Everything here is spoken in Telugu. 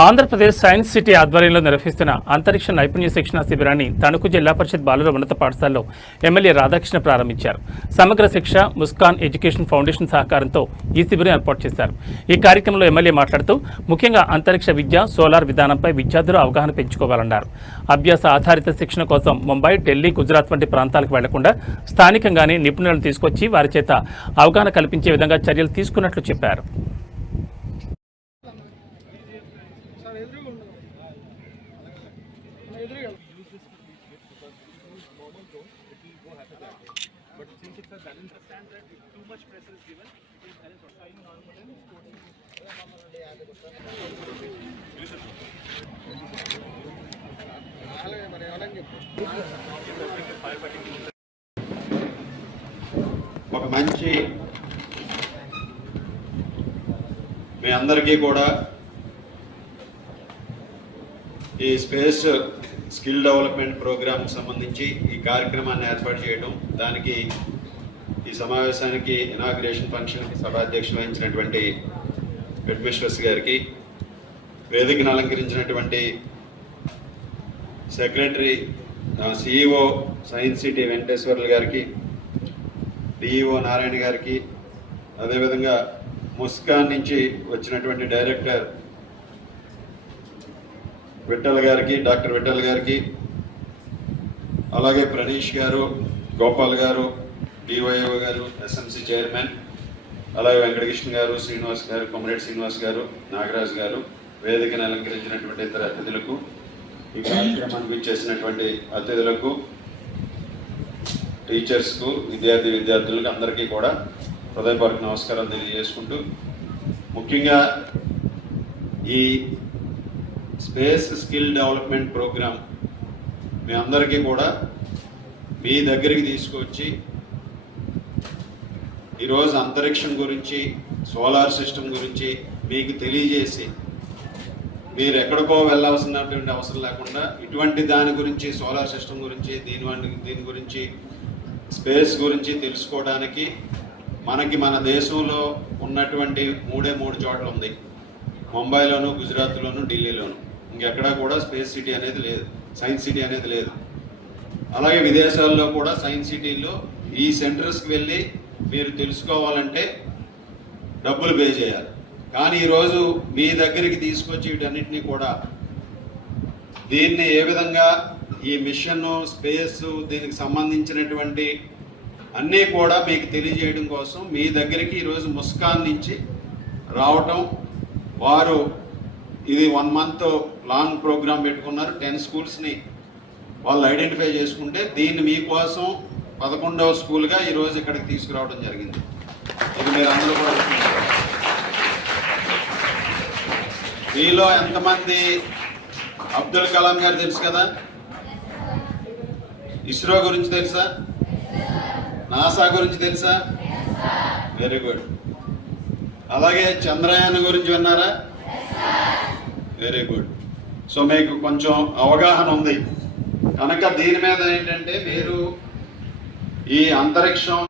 ఆంధ్రప్రదేశ్ సైన్స్ సిటీ ఆధ్వర్యంలో నిర్వహిస్తున్న అంతరిక్ష నైపుణ్య శిక్షణ శిబిరాన్ని తణుకు జిల్లా పరిషత్ బాలుర ఉన్నత పాఠశాలలో ఎమ్మెల్యే రాధాకృష్ణ ప్రారంభించారు. సమగ్ర శిక్ష ముస్కాన్ ఎడ్యుకేషన్ ఫౌండేషన్ సహకారంతో ఈ శిబిరం ఏర్పాటు చేశారు. ఈ కార్యక్రమంలో ఎమ్మెల్యే మాట్లాడుతూ ముఖ్యంగా అంతరిక్ష విద్య సోలార్ విధానంపై విద్యార్థులు అవగాహన పెంచుకోవాలన్నారు. అభ్యాస ఆధారిత శిక్షణ కోసం ముంబై ఢిల్లీ గుజరాత్ వంటి ప్రాంతాలకు వెళ్ళకుండా స్థానికంగానే నిపుణులను తీసుకొచ్చి వారి చేత అవగాహన కల్పించే విధంగా చర్యలు తీసుకున్నట్లు చెప్పారు. ఎదురుగా అలాగే మరి ఎవరని చెప్పు ఒక మంచి మీ అందరికీ కూడా ఈ స్పేస్ స్కిల్ డెవలప్మెంట్ ప్రోగ్రామ్కి సంబంధించి ఈ కార్యక్రమాన్ని ఏర్పాటు చేయడం దానికి ఈ సమావేశానికి ఇనాగ్రేషన్ ఫంక్షన్కి సభాధ్యక్షులు వహించినటువంటి హెడ్ మిస్ట్రెస్ గారికి వేదికను అలంకరించినటువంటి secretary CEO science city Venkateswarlu గారికి డిఈఓ నారాయణ గారికి అదేవిధంగా ముస్కాన్ నుంచి వచ్చినటువంటి డైరెక్టర్ విఠల్ గారికి డాక్టర్ విఠల్ గారికి అలాగే ప్రణీష్ గారు గోపాల్ గారు డివైఓ గారు ఎస్ఎంసి చైర్మన్ అలాగే వెంకటకృష్ణ గారు శ్రీనివాస్ గారు కొమరేటి శ్రీనివాస్ గారు నాగరాజ్ గారు వేదికను అలంకరించినటువంటి ఇతర అతిథులకు ఈ కార్యక్రమానికి చేసినటువంటి అతిథులకు టీచర్స్కు విద్యార్థి విద్యార్థులకు అందరికీ కూడా హృదయపూర్వక నమస్కారం తెలియజేసుకుంటూ ముఖ్యంగా ఈ స్పేస్ స్కిల్ డెవలప్మెంట్ ప్రోగ్రామ్ మీ అందరికీ కూడా మీ దగ్గరికి తీసుకొచ్చి ఈరోజు అంతరిక్షం గురించి సోలార్ సిస్టమ్ గురించి మీకు తెలియజేసి మీరు ఎక్కడికో వెళ్ళాల్సినటువంటి అవసరం లేకుండా ఇటువంటి దాని గురించి సోలార్ సిస్టమ్ గురించి దీని దీని గురించి స్పేస్ గురించి తెలుసుకోవడానికి మనకి మన దేశంలో ఉన్నటువంటి మూడే మూడు చోట్ల ఉంది. ముంబైలోను గుజరాత్లోను ఢిల్లీలోను. ఇంకెక్కడా కూడా స్పేస్ సిటీ అనేది లేదు. సైన్స్ సిటీ అనేది లేదు. అలాగే విదేశాల్లో కూడా సైన్స్ సిటీల్లో ఈ సెంటర్స్కి వెళ్ళి మీరు తెలుసుకోవాలంటే డబ్బులు పే చేయాలి. కానీ ఈరోజు మీ దగ్గరికి తీసుకొచ్చి వీటన్నిటినీ కూడా దీన్ని ఏ విధంగా ఈ మిషన్ స్పేస్ దీనికి సంబంధించినటువంటి అన్నీ కూడా మీకు తెలియజేయడం కోసం మీ దగ్గరికి ఈరోజు ముస్కాన్ నుంచి రావటం వారు ఇది వన్ మంత్ లాంగ్ ప్రోగ్రామ్ పెట్టుకున్నారు. టెన్ స్కూల్స్ని వాళ్ళు ఐడెంటిఫై చేసుకుంటే దీన్ని మీకోసం పదకొండవ స్కూల్గా ఈరోజు ఇక్కడికి తీసుకురావడం జరిగింది. ఇది మీరు అందరూ కూడా. మీలో ఎంతమంది అబ్దుల్ కలాం గారు తెలుసు కదా? ఇస్రో గురించి తెలుసా? నాసా గురించి తెలుసా? వెరీ గుడ్ అలాగే చంద్రయాన్ గురించి విన్నారా? వెరీ గుడ్ సో మీకు కొంచెం అవగాహన ఉంది. కనుక దీని మీద ఏంటంటే మీరు ఈ అంతరిక్షం